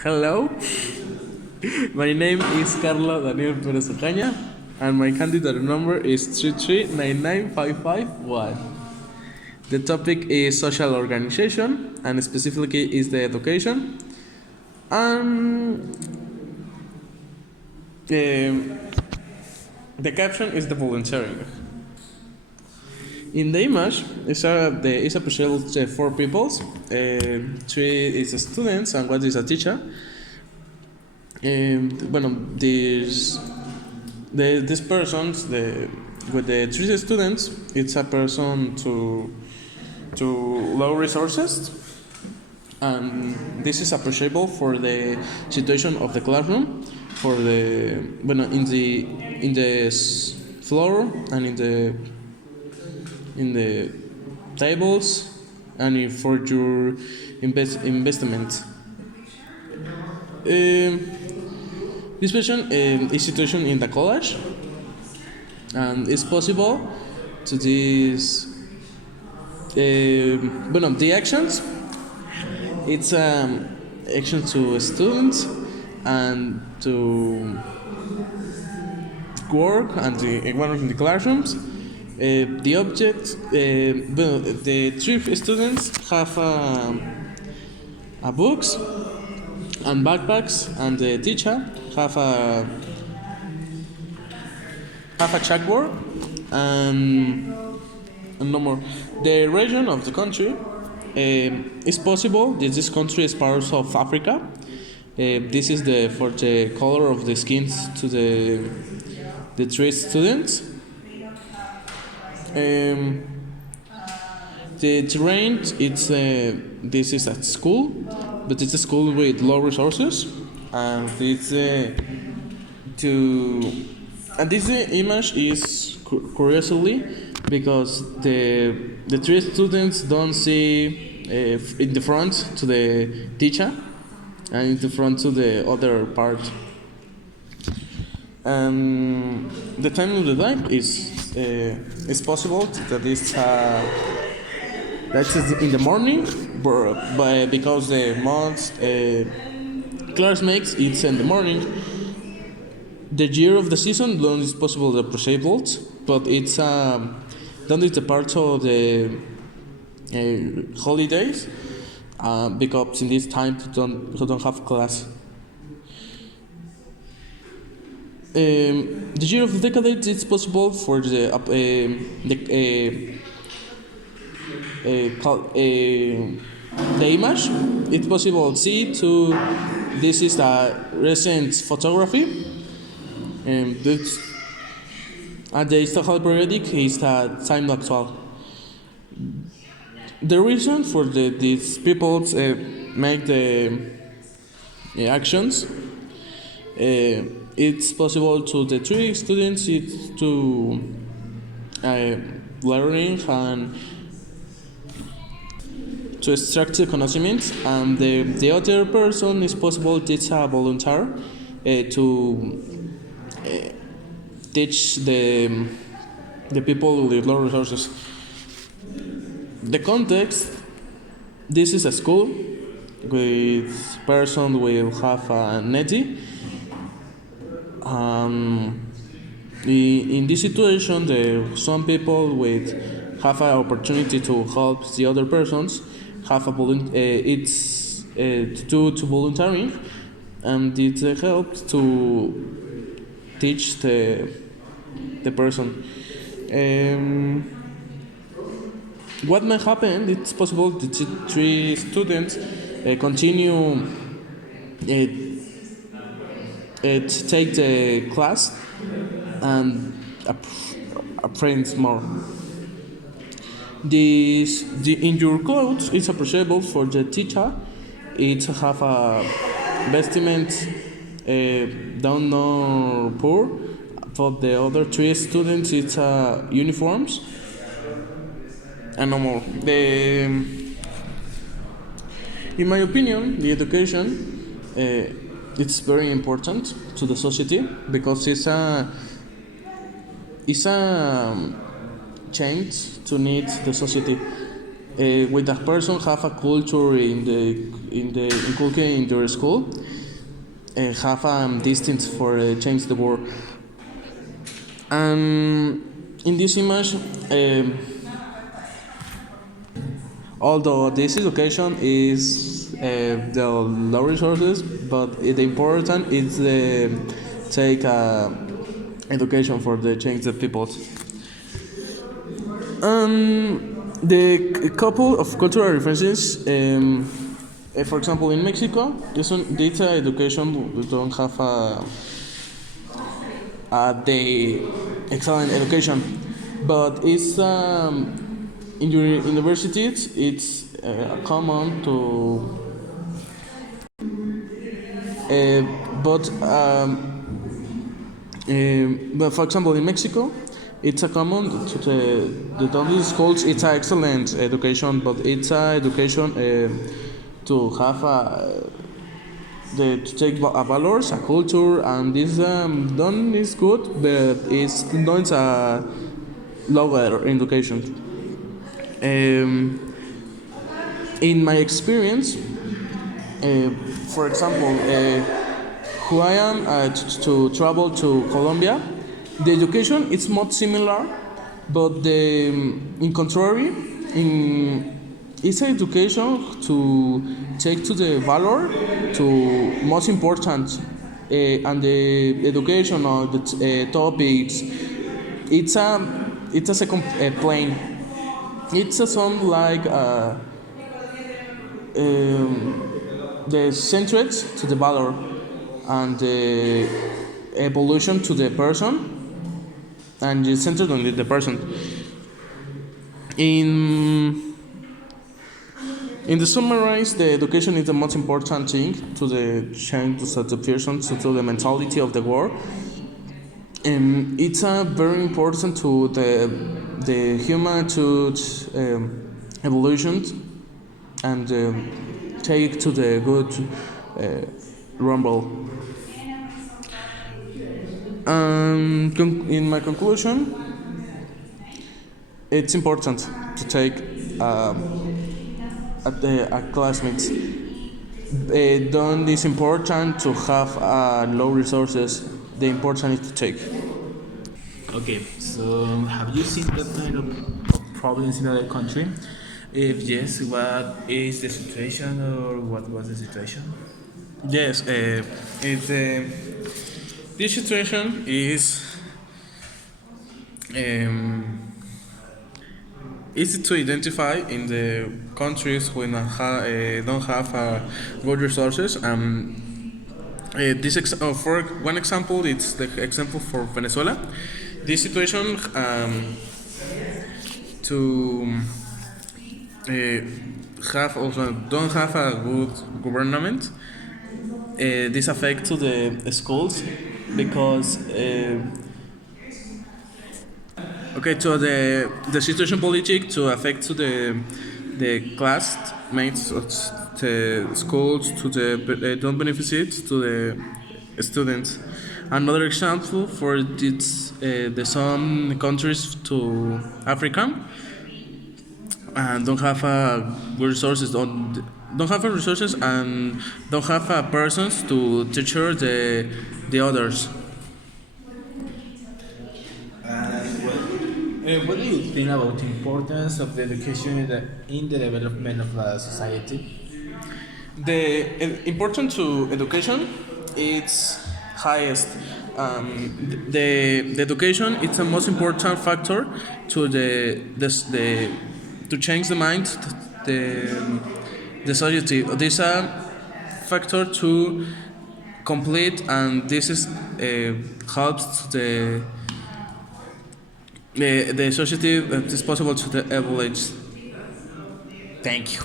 Hello, my name is Carla Daniel Perez Ocaña, and my candidate number is 3399551. The topic is social organization, and specifically is the education. And um, the caption is the volunteering. In the image, is a picture of four people. Three is students and one is a teacher. Bueno, these persons, with the three students, it's a person to low resources, and this is appreciable for the situation of the classroom, for the in the floor and in the tables, and for your investment. This person is situation in the college, and it's possible to this. The actions. It's action to students and to work and to work in the classrooms. The object. The three students have a books and backpacks, and the teacher have a chalkboard and no more. The region of the country is possible that this country is part of Africa. This is for the color of the skins to the three students. The terrain, this is a school, but it's a school with low resources, and it's and this image is curiously because the three students don't see in the front to the teacher and in the front to the other part. The time of the night is possible that that's in the morning, but because the most class makes it's in the morning. The year of the season don't is possible the appreciables, but it's don't is the part of the holidays because in this time you don't have class. The year of the decade it's possible for the image. It's possible to see to this is a recent photography, and the historical periodic is the time actual. The reason for these people make the actions, it's possible to the three students it's to learning and to extract the connaissance, and the other person is possible to teach a volunteer to teach the people with low resources. The context, this is a school with person will have a neti. In this situation, some people with have an opportunity to help the other persons have a it's to volunteering, and it helps to teach the person. What may happen? It's possible that three students continue to take the class and apprehend more. In your clothes, it's appreciable for the teacher. It have a vestment down no poor. For the other three students, it's uniforms and no more. In my opinion, the education it's very important to the society because it's a change to need the society. With a person have a culture in the in the inculcate in your school have distance for change the world. And in this image, although this education is the low resources, but the important is the take education for the change the people. The couple of cultural references, for example, in Mexico, data education don't have the excellent education, but it's in your universities it's common to but but for example in Mexico it's a common to the public schools it's an excellent education, but it's a education to have to take a values, a culture, and this done is good, but it's not a lower education. In my experience, for example, who I am to travel to Colombia, the education is not similar, but the in contrary, it's an education to take to the valor to most important and the education of the topics. It's a second plane. It's a song like the centered to the valor and the evolution to the person and it's centered on the person. In the summarize, the education is the most important thing to the change of the person, to the mentality of the world. And it's very important to the human to evolution and take to the good rumble. In my conclusion, it's important to take at classmates. Don't is important to have low resources. The important is to take. Okay, so have you seen that kind of problems in other country? If yes, what is the situation or what was the situation? Yes, this situation is easy to identify in the countries who don't have good resources. For one example, it's the example for Venezuela. This situation to have also don't have a good government. This affects to the schools because so the situation politic to affect to the classmates of the schools to the don't benefit to the students. Another example for this the some countries to Africa and don't have good resources don't have resources and don't have persons to teach the others. What do you think about the importance of the education in the development of a society? The important to education it's highest. The education is the most important factor to the to change the mind the society. This a factor to complete and this is helps the society that is possible to evaluate. Thank you.